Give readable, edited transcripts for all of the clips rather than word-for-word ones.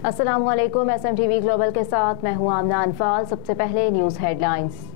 अस्सलामुअलैकुम। SMTV global के साथ मैं हूं आमना अनफाल। सबसे पहले न्यूज़ हेडलाइंस।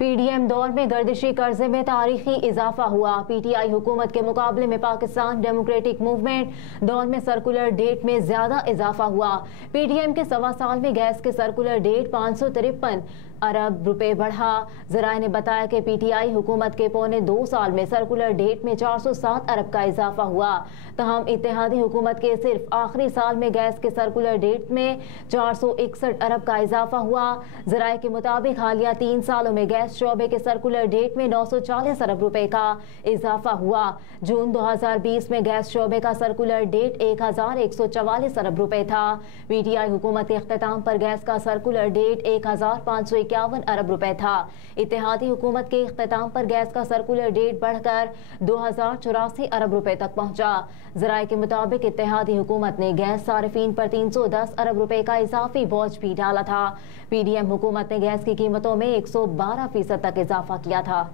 PDM दौर में गर्दिशी कर्जे में तारीखी इजाफा हुआ। PTI हुकूमत के मुकाबले में पाकिस्तान डेमोक्रेटिक मूवमेंट दौर में सर्कुलर डेट में ज्यादा इजाफा हुआ। PDM के सवा साल में गैस के सर्कुलर डेट 553 अरब रुपए बढ़ा। जराए ने बताया कि PTI हुकूमत के पौने 2 साल में सर्कुलर डेट में 407 अरब का इजाफा हुआ। तहम इत्तेहादी हुकूमत के सिर्फ आखिरी साल में गैस के सर्कुलर डेट में 461 अरब का इजाफा हुआ। जराए के मुताबिक हालिया 3 सालों में गैस शोबे के सर्कुलर डेट में 940 अरब रुपए का इजाफा हुआ। जून 2020 में गैस शोबे का सर्कुलर डेट 1144 अरब रुपए था। PTI हुकूमत के इख्तिताम पर गैस का सर्कुलर डेट 1551 अरब रुपए था। इत्तेहादी हुकूमत के इख्तिताम पर गैस का सर्कुलर डेट बढ़कर 2084 अरब रुपए तक पहुंचा। जराए के मुताबिक इत्तेहादी हुकूमत ने गैस सारिफीन पर 310 अरब रुपए का इजाफी बोझ भी डाला था। PDM हुकूमत ने गैस की कीमतों में 112% तक इजाफा किया था।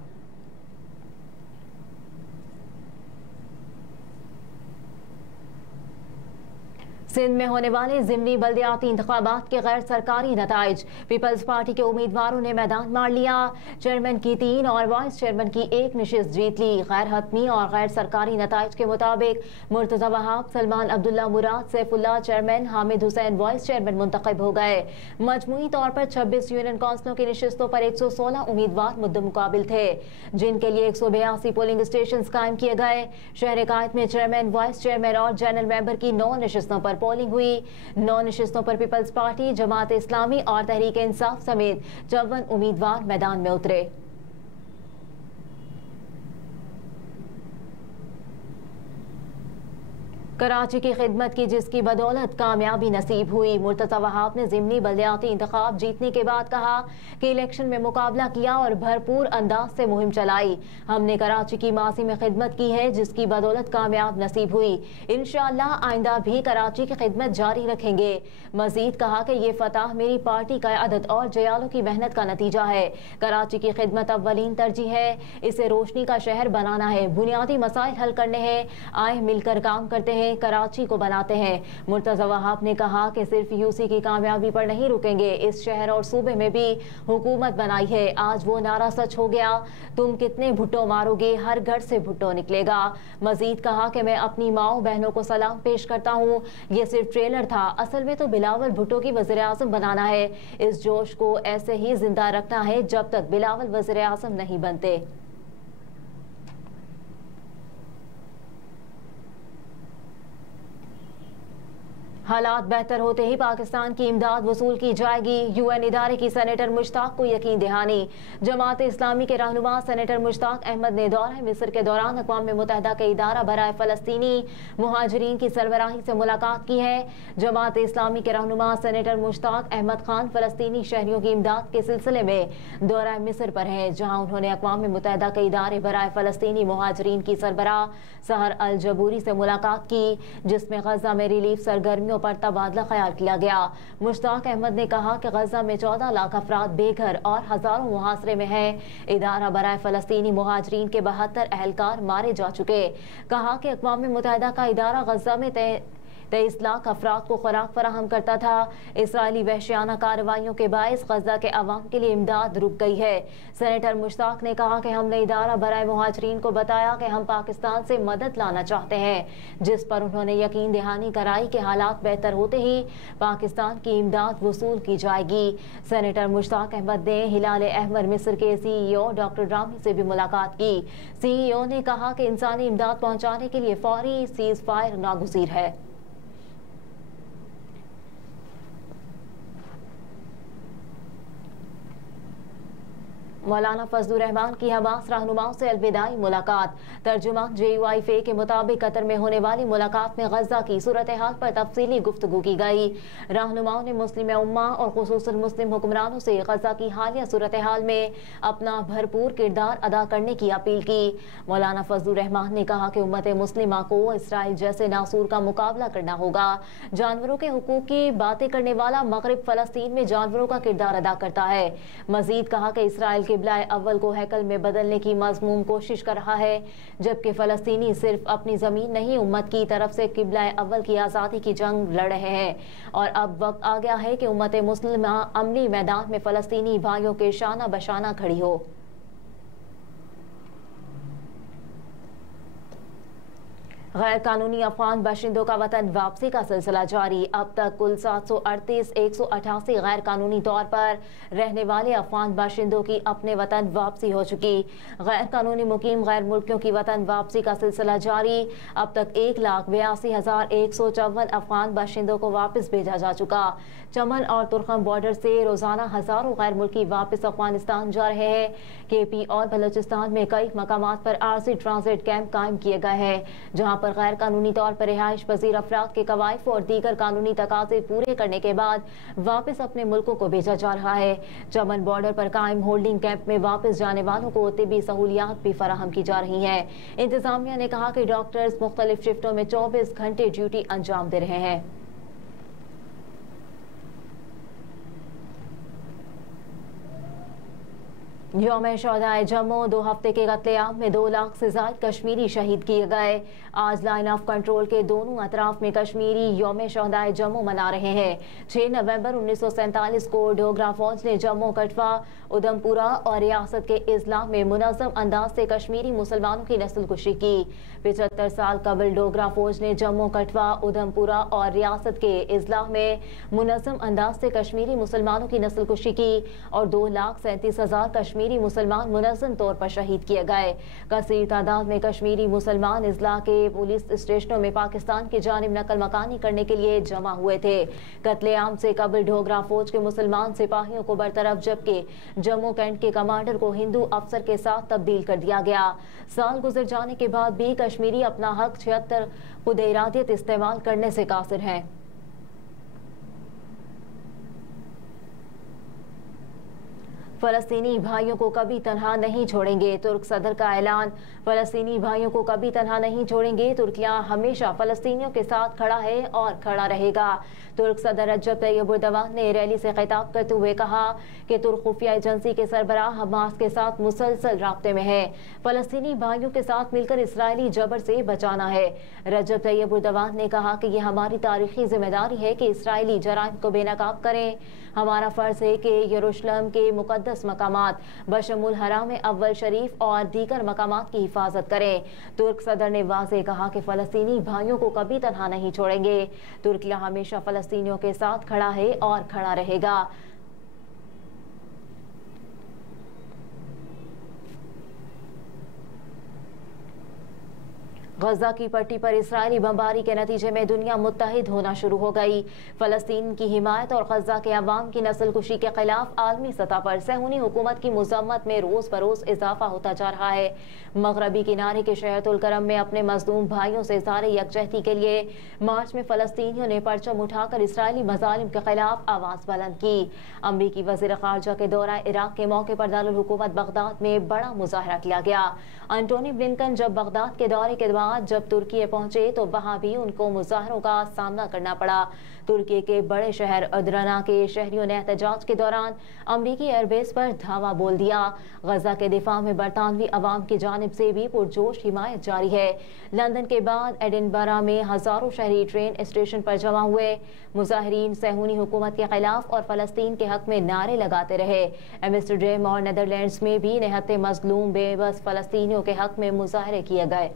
सिंध में होने वाले ज़िमनी बल्दियाती इंतखाबात के गैर सरकारी नताइज। पीपल्स पार्टी के उम्मीदवारों ने मैदान मार लिया। चेयरमैन की 3 और वाइस चेयरमैन की 1 नशिस्त जीत ली। गैर हतमी और गैर सरकारी नताइज के मुताबिक Murtaza Wahab, Salman Abdullah Murad, Saifullah chairman, Hamid Hussain vice chairman मुंतखब हो गए। मजमूई तौर पर 26 यूनियन काउंसिलों की नशिस्तों पर 116 उम्मीदवार मुद्दमुकाबिल थे, जिनके लिए 182 पोलिंग स्टेशन कायम किए गए। शहर कायद में चेयरमैन, वाइस चेयरमैन और जनरल मेंबर की 9 नशिस्तों पर पोलिंग हुई। 9 नशिस्तों पर पीपल्स पार्टी, जमात इस्लामी और तहरीक इंसाफ समेत 54 उम्मीदवार मैदान में उतरे। कराची की खिदमत की जिसकी बदौलत कामयाबी नसीब हुई। मुर्तज़ा वहाब ने ज़िमनी बल्दियाती इंतखाब जीतने के बाद कहा कि इलेक्शन में मुकाबला किया और भरपूर अंदाज से मुहिम चलाई। हमने कराची की माजी में खिदमत की है जिसकी बदौलत कामयाब नसीब हुई। इंशाअल्लाह आइंदा भी कराची की खिदमत जारी रखेंगे। मजीद कहा कि ये फतह मेरी पार्टी का आदत और जयालों की मेहनत का नतीजा है। कराची की खिदमत अव्वलीन तरजीह है। इसे रोशनी का शहर बनाना है, बुनियादी मसाइल हल करने हैं। आए मिलकर काम करते हैं, कराची को बनाते हैं। मुर्तज़ा वहाब ने कहा कि सिर्फ यूसी की कामयाबी पर नहीं रुकेंगे, इस शहर और सूबे में भी हुकूमत बनाई है। आज वो नारा सच हो गया, तुम कितने भुट्टो मारोगे, हर घर से भुट्टो निकलेगा। मजीद कहा कि मैं अपनी माओ बहनों को सलाम पेश करता हूँ। ये सिर्फ ट्रेलर था, असल में तो बिलावल भुट्टो की वज़ीर आज़म बनाना है। इस जोश को ऐसे ही जिंदा रखना है जब तक बिलावल वज़ीर आज़म नहीं बनते। हालात बेहतर होते ही पाकिस्तान की इमदाद वसूल की जाएगी। UN इदारे की सेनेटर मुश्ताक को यकीन दहानी। जमात इस्लामी के रहनुमा सेनेटर मुश्ताक अहमद ने दौरा मिस्र के दौरान अक़वाम मुत्तहिदा के इदारा बराए फ़लस्तीनी मुहाजिरीन की सरबराही से मुलाकात की है। जमात इस्लामी के रहनुमा सेनेटर मुश्ताक अहमद खान फ़लस्तीनी शहरियों की इमदाद के सिलसिले में दौरा मिस्र पर हैं, जहाँ उन्होंने अक़वाम मुत्तहिदा के इदारे बराए फ़लस्तीनी मुहाजिरीन की सरबराह सहर अल जबूरी से मुलाकात की, जिसमें गजा में रिलीफ सरगर्मियों पर तबादला ख्याल किया गया। मुश्ताक अहमद ने कहा कि गजा में 14 लाख अफराद बेघर और हजारों मुहासरे में हैं। इदारा बराए फ़लस्तीनी मुहाजिरीन के 72 अहलकार मारे जा चुके। कहा कि अक़वाम मुत्तहिदा का इदारा गजा में 23 लाख अफराद को खुराक फराहम करता था। इसराइली वहशियाना कार्रवाइयों के बायस गजा के अवाम के लिए इमदाद रुक गई है। सेनेटर मुश्ताक ने कहा कि हमने इदारा बराए मुहाजिरीन को बताया कि हम पाकिस्तान से मदद लाना चाहते हैं, जिस पर उन्होंने यकीन दहानी कराई कि हालात बेहतर होते ही पाकिस्तान की इमदाद वसूल की जाएगी। सेनेटर मुश्ताक अहमद ने हिलाल अहमर मिस्र के CEO डॉक्टर रामी से भी मुलाकात की। CEO ने कहा कि इंसानी इमदाद पहुँचाने के लिए फौरी सीज फायर नागुज़ीर है। मौलाना फजलुर रहमान की हमास रहनुमाओं से अलविदाई मुलाकात। तर्जुमान JUIFA के मुताबिक कतर में होने वाली मुलाकात में गजा की सूरत हाल पर तफसीली गुफ्तगू की गई। रहनुमाओं ने मुस्लिम उम्मा और खुसूसन मुस्लिम हुक्मरानों से गजा की हालिया सूरत हाल में अपना भरपूर किरदार अदा करने की अपील की। मौलाना फजलुर रहमान ने कहा कि उम्मत मुस्लिमा को इसराइल जैसे नासूर का मुकाबला करना होगा। जानवरों के हुकूक की बातें करने वाला मगरिब फलस्तीन में जानवरों का किरदार अदा करता है। मजीद कहा कि इसराइल किबला अव्वल को हैकल में बदलने की मज़मूम कोशिश कर रहा है, जबकि फलस्तीनी सिर्फ अपनी ज़मीन नहीं उम्मत की तरफ से किबला अव्वल की आज़ादी की जंग लड़ रहे हैं। और अब वक्त आ गया है कि उम्मत मुस्लिमा अमली मैदान में फलस्तीनी भाइयों के शाना बशाना खड़ी हो। गैर कानूनी अफगान बाशिंदों का वतन वापसी का सिलसिला जारी। अब तक कुल 738 गैर कानूनी तौर पर रहने वाले अफगान बाशिंदों की अपने वतन वापसी हो चुकी। गैर कानूनी मुकीम गैर मुल्कियों की वतन वापसी का सिलसिला जारी। अब तक 1,82,154 अफगान बाशिंदों को वापस भेजा जा चुका। चमन और तुर्खम बॉर्डर से रोजाना हजारों गैर मुल्की वापस अफगानिस्तान जा रहे हैं। KP और बलोचिस्तान में कई मकामात पर आरजी ट्रांजिट कैंप कायम किए गए हैं, जहाँ पर गैर कानूनी तौर पर रिहाइश पजीर अफराद के कवायद और दीगर कानूनी तकाजे पूरे करने के बाद वापस अपने मुल्कों को भेजा जा रहा है। चमन बॉर्डर पर कायम होल्डिंग कैंप में वापस जाने वालों को तिबी सहूलियात भी फराहम की जा रही हैं। इंतजामिया ने कहा कि डॉक्टर्स मुख्तलिफ शिफ्टों में 24 घंटे ड्यूटी अंजाम दे रहे हैं। यौम शोहदाए जम्मू 2 हफ्ते के कत्लेआम में 2 लाख से ज्यादा कश्मीरी शहीद किए गए। आज लाइन ऑफ कंट्रोल के दोनों अतराफ में कश्मीरी यौम शोहदाए जम्मू मना रहे हैं। 6 नवंबर 1947 को डोगरा फौज ने जम्मू कठवा उधमपुरा और रियासत के इजला में मुनज़्ज़म अंदाज से कश्मीरी मुसलमानों की नस्लकुशी की। 75 साल कबल डोगरा फौज ने जम्मू कठवा उधमपुरा और रियासत के इजला में मुनज़्ज़म अंदाज से कश्मीरी मुसलमानों की नस्लकुशी की और 2,37,000 कश्मीरी मुसलमान मुनज़्ज़म तौर पर शहीद किए गए। कसीर तादाद में कश्मीरी मुसलमान इजला के पुलिस स्टेशनों में पाकिस्तान की जानिब नकल मकानी करने के लिए जमा हुए थे। कत्लेआम से कबल डोगरा फौज के मुसलमान सिपाहियों को बरतरफ, जबकि जम्मू कैंट के कमांडर को हिंदू अफसर के साथ तब्दील कर दिया गया। साल गुजर जाने के बाद भी कश्मीरी अपना हक 76 खुद इरादियत इस्तेमाल करने से कासिर हैं। फलस्तीनी भाइयों को कभी तनहा नहीं छोड़ेंगे, तुर्क सदर का ऐलान। फलस्तीनी भाइयों को कभी तनहा नहीं छोड़ेंगे। तुर्किया हमेशा फलस्तीनियों के साथ खड़ा है और खड़ा रहेगा। तुर्क सदर रजब तैयब एर्दोगान ने रैली से खिताब करते हुए कहा कि तुर्क खुफिया एजेंसी के सरबराह हमास के साथ मुसलसल राब्ते में है। फलस्तीनी भाइयों के साथ मिलकर इसराइली जबर से बचाना है। रजब तैयब एर्दोगान ने कहा कि यह हमारी तारीखी जिम्मेदारी है कि इसराइली जराइम को बेनकाब करें। हमारा फर्ज है कि यरूशलेम के मुकद्दस मकामात बशमुल हराम अव्वल शरीफ और दीगर मकामात की हिफाजत करें। तुर्क सदर ने वाज़ेह कहा कि फलस्तीनी भाइयों को कभी तनहा नहीं छोड़ेंगे। तुर्किया हमेशा फलस्तीनियों के साथ खड़ा है और खड़ा रहेगा। गजा की पट्टी पर इस्राएली बमबारी के नतीजे में दुनिया मुत्तहिद होना शुरू हो गई। फलस्तीन की हिमायत और गजा के अवाम की नस्लकुशी के खिलाफ आलमी सतह पर सहूनी हुकूमत की मुज़म्मत में रोज बरोज इजाफा होता जा रहा है। मगरबी किनारे के शहर तुल करम में अपने मजलूम भाइयों से इज़हार यकजहती के लिए मार्च में फलस्तीनियों ने परचम उठाकर इसराइली मजालिम के खिलाफ आवाज़ बुलंद की। अमरीकी वज़ीर ख़ारजा के दौरा इराक के मौके पर दारुल हुकूमत बगदाद में बड़ा मुजाहरा किया गया। एंटोनी ब्लिंकन जब बगदाद के दौरे के बाद जब तुर्की पहुंचे तो वहां भी उनको मुजाहरों का सामना करना पड़ा। तुर्की के बड़े शहर अदरना के शहरियों ने एहतजाज के दौरान अमरीकी एयरबेस पर धावा बोल दिया। गजा के दिफा में बरतानवी अवाम की जानिब से भी पुरजोश हिमायत जारी है। लंदन के बाद एडिनबरा में हजारों शहरी ट्रेन स्टेशन पर जमा हुए। मुजाहिरीन सहूनी हुकूमत के खिलाफ और फलस्तीन के हक में नारे लगाते रहे। एम्स्टरडैम और नेदरलैंड्स में भी निहत्ते मजलूम बेबस फलस्तीनियों के हक में मुजाहरे किए गए।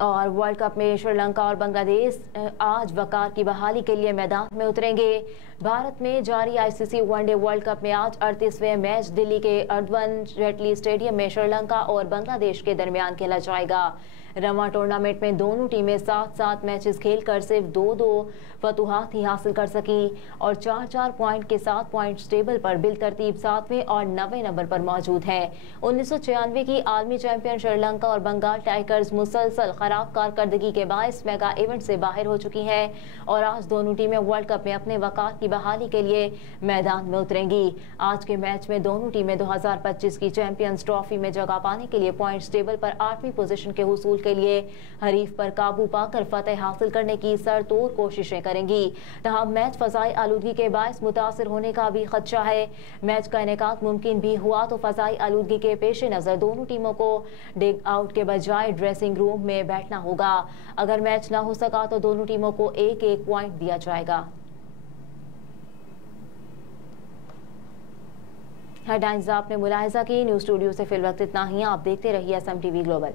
और वर्ल्ड कप में श्रीलंका और बांग्लादेश आज वकार की बहाली के लिए मैदान में उतरेंगे। भारत में जारी ICC वनडे वर्ल्ड कप में आज 38वें मैच दिल्ली के अर्धवन जेटली स्टेडियम में श्रीलंका और बांग्लादेश के दरमियान खेला जाएगा। रवा टूर्नामेंट में दोनों टीमें 7-7 मैचेस खेलकर सिर्फ 2-2 फतुहात ही हासिल कर सकी और 4-4 पॉइंट के साथ पॉइंट्स टेबल पर बिलतरतीब 7वें और 9वें नंबर पर मौजूद है। 1996 की आलमी चैंपियन श्रीलंका और बंगाल टाइगर्स मुसलसल खराब कारकर्दगी के बायस मेगा इवेंट से बाहर हो चुकी है और आज दोनों टीमें वर्ल्ड कप में अपने वकार की बहाली के लिए मैदान में उतरेंगी। आज के मैच में दोनों टीमें 2025 की चैंपियंस ट्रॉफी में जगह पाने के लिए पॉइंट्स टेबल पर 8वीं पोजीशन के हुसूल के लिए हरीफ पर काबू पाकर फतेह हासिल करने की सरतोड़ कोशिशें करेंगी। तहम मैच फजाई आलूदगी के बायस मुतासिर होने का भी खदशा है। मैच का इनेकाद मुमकिन भी हुआ तो फजाई आलूदगी के पेश नजर दोनों टीमों को डिग आउट के बजाय ड्रेसिंग रूम में बैठना होगा। अगर मैच ना हो सका तो दोनों टीमों को एक पॉइंट दिया जाएगा। हेडलाइंस आपने मुलाहिजा की। न्यूज स्टूडियो से फिल वक्त इतना ही। आप देखते रहिए SM TV ग्लोबल।